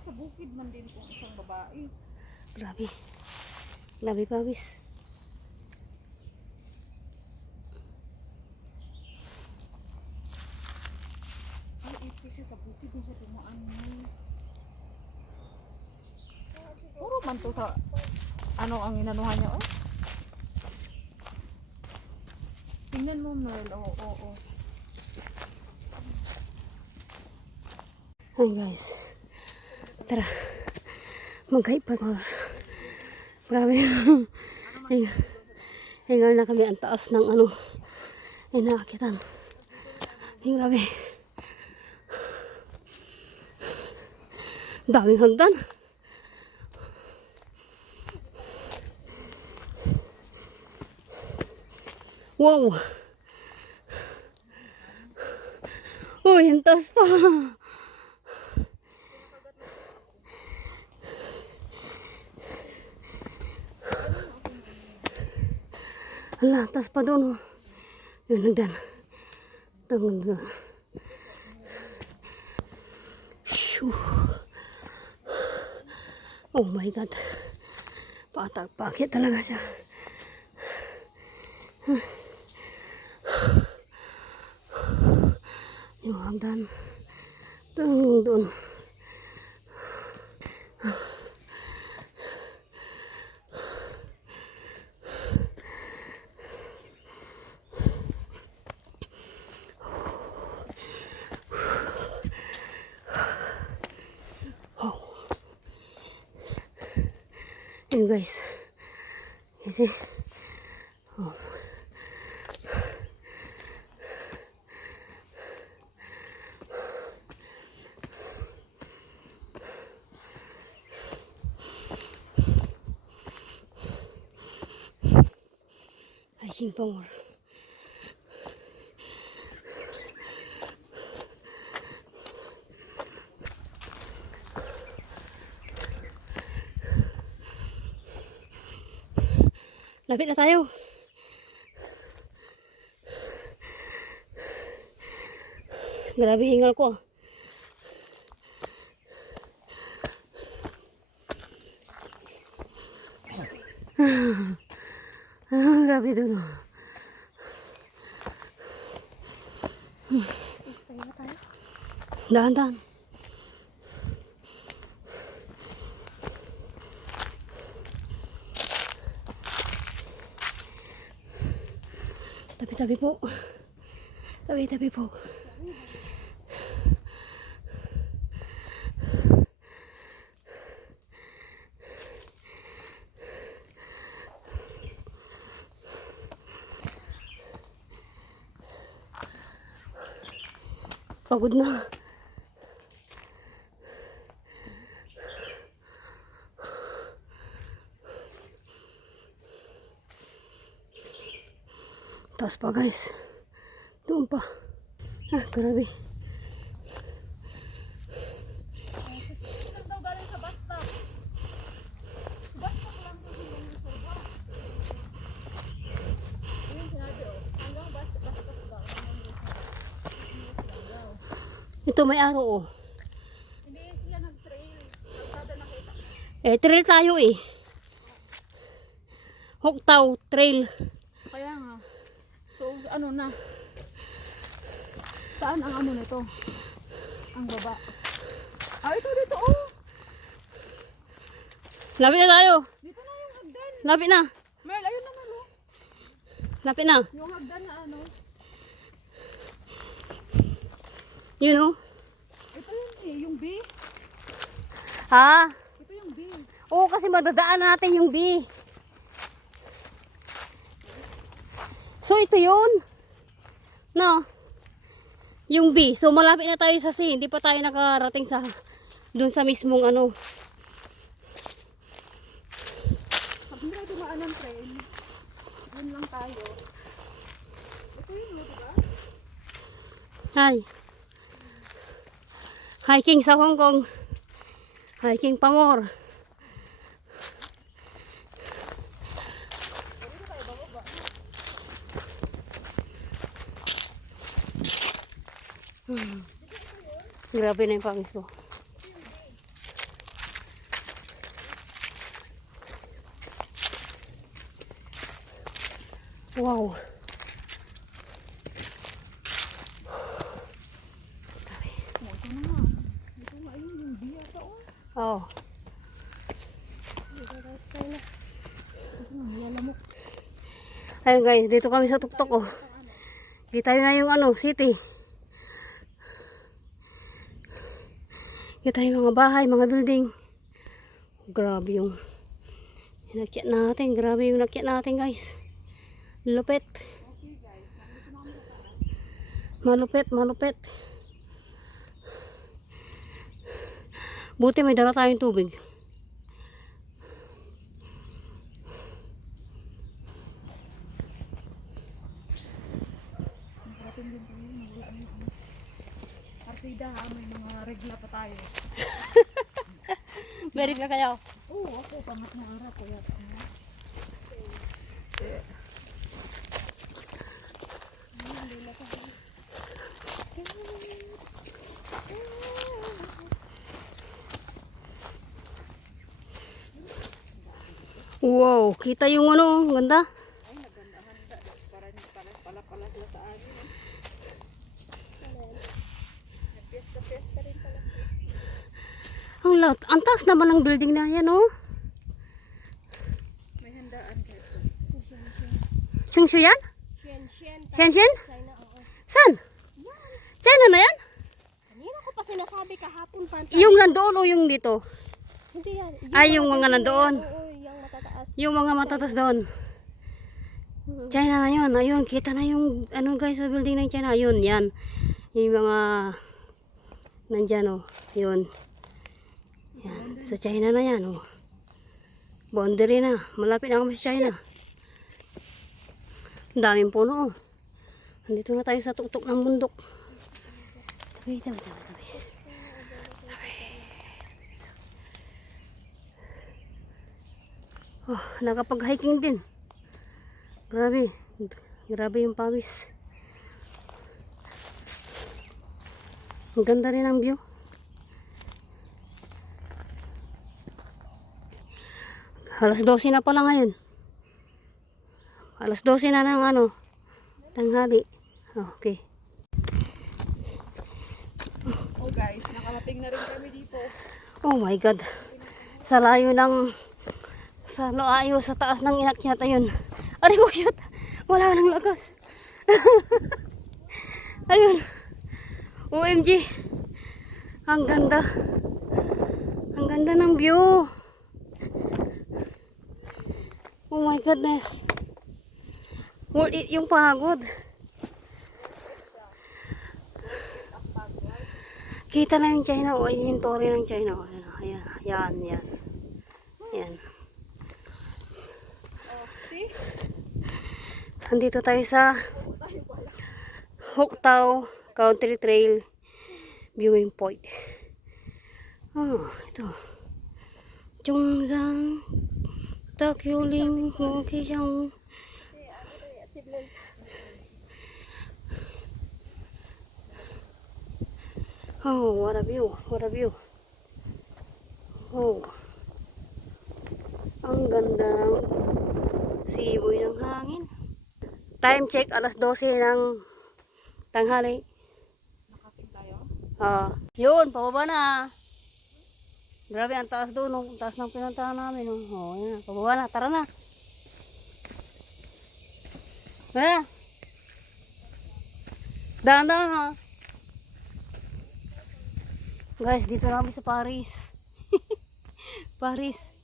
sa bukid man din kung isang babae. Grabe. Grabe pawis. Ay, ito siya sa bukid din siya tumaan mo. Puro man to sa ano ang inanuhan niya, oh. Tingnan mo, Merl. Oo. Ay guys. Tara. Magkaipa ko. Grabe. Hingal na kami ang taas ng ano. Ay naakitan. Ay grabe. Daming hagdan. Wow. Uy, ang taas pa. Ala, taas pa doon. Oh. Yun, hagdan. Tanggal. Shoo. Oh my God. Pakit talaga siya. Yung hagdan. Doon. Yun guys. Kasi oh. Hiking pa more. Lapit na tayo. Grabe hingal ko. Grabe doon. Dahan-dahan. Tabi-tabi po. Tabi-tabi po. Pagod na. Taas pa guys. Doon pa. Ah, grabe. Ito may araw oh. Hindi sila nag-trail. Kalsada nakita. Trail tayo eh. Hoktaw trail. Kaya nga. So, ano na? Saan ang ano nito? Ang baba. Ah, ito dito oh. Lapit na tayo. Dito na yung hagdan. Lapit na. Merl, ayun naman oh. Lapit na. Yung hagdan na ano. Yun oh. Ito yun eh, yung B. Ha? Ito yung B. Oo, kasi madadaan natin yung B. So, ito yun. No. Yung B. So, malapit na tayo sa C. Hindi pa tayo nakarating sa doon sa mismong ano. Sabi na dumaan ng train. Doon lang tayo. Ito yun, diba? Hi. Hiking sa Hong Kong. Hiking pa more. Grabe na yung pangis ko. Wow. Oh, ito na nga. Ito nga ayun yung biya ka oh. Oh. Ito guys tayo na. Ito nga, nilalamok. Ayun guys, dito kami sa tuktok oh. Kita yun na yung ano, city. Kita yung mga bahay, mga building. Grabe yung nakyat natin. Grabe yung nakyat natin guys. Lupit. Malupit, malupit. Buti may dala tayong tubig. Nakarating din tayo. Nawala ang ano. Partida ha, may mga regla pa tayo. Meron na kayo. Oo, ako pangat ng araw ko yata. Wow, kita yung ano, ang ganda. Ay, naganda-handa. Para pala sila sa amin. Nagpiesta-piesta rin pala. Ang taas naman ng building na yan, oh. May handaan kayo. Sungsyo yan? Shen. Shenzhen? China, oo. Saan? China na yan? Kanina ko pa sinasabi kahapon pa. Yung nandoon o yung dito? Hindi yan. Ay, yung mga nandoon. Oo, yung matataas. Yung mga matatas doon. China na yun. Ayun, kita na yung ano guys sa building ng China. Ayun, yan. Yung mga nandyan, oh. Yun. Yan. Sa China na yan, oh. Boundary na. Malapit na kami sa China. Ang daming puno, oh. Nandito na tayo sa tuktok ng bundok. Wait. Oh, nakapag-hiking din. Grabe. Grabe yung pawis. Ang ganda rin ang view. Alas 12 na pala ngayon. Alas 12 na ng ano, tanghali. Okay. Oh guys, nakarating na rin kami dito. Oh my God. Sa layo ng sa loayo sa taas ng inakyat ayun. Aray ko shoot. Wala nang lakas. Ayun. OMG. Ang ganda. Ang ganda ng view. Oh my goodness. Worth it yung pagod. Kita na yung China. O, yung tore ng China. Ayan. Ayan. See? Andito tayo sa Huktao Country Trail Viewing Point. Oh, ito. Chongzang Takyuling Mukisang. Oh, what a view. What a view. Oh. Ang ganda ng siboy ng hangin. Time check, alas 12 ng tanghali. Nakating tayo. Yun, pababa na. Grabe, ang taas doon. Oh. Ang taas ng pinuntahan namin. Oh, yan. Pababa na, tara na. Tara na. Daan-daan ha. Guys, dito na kami sa Paris. Paris.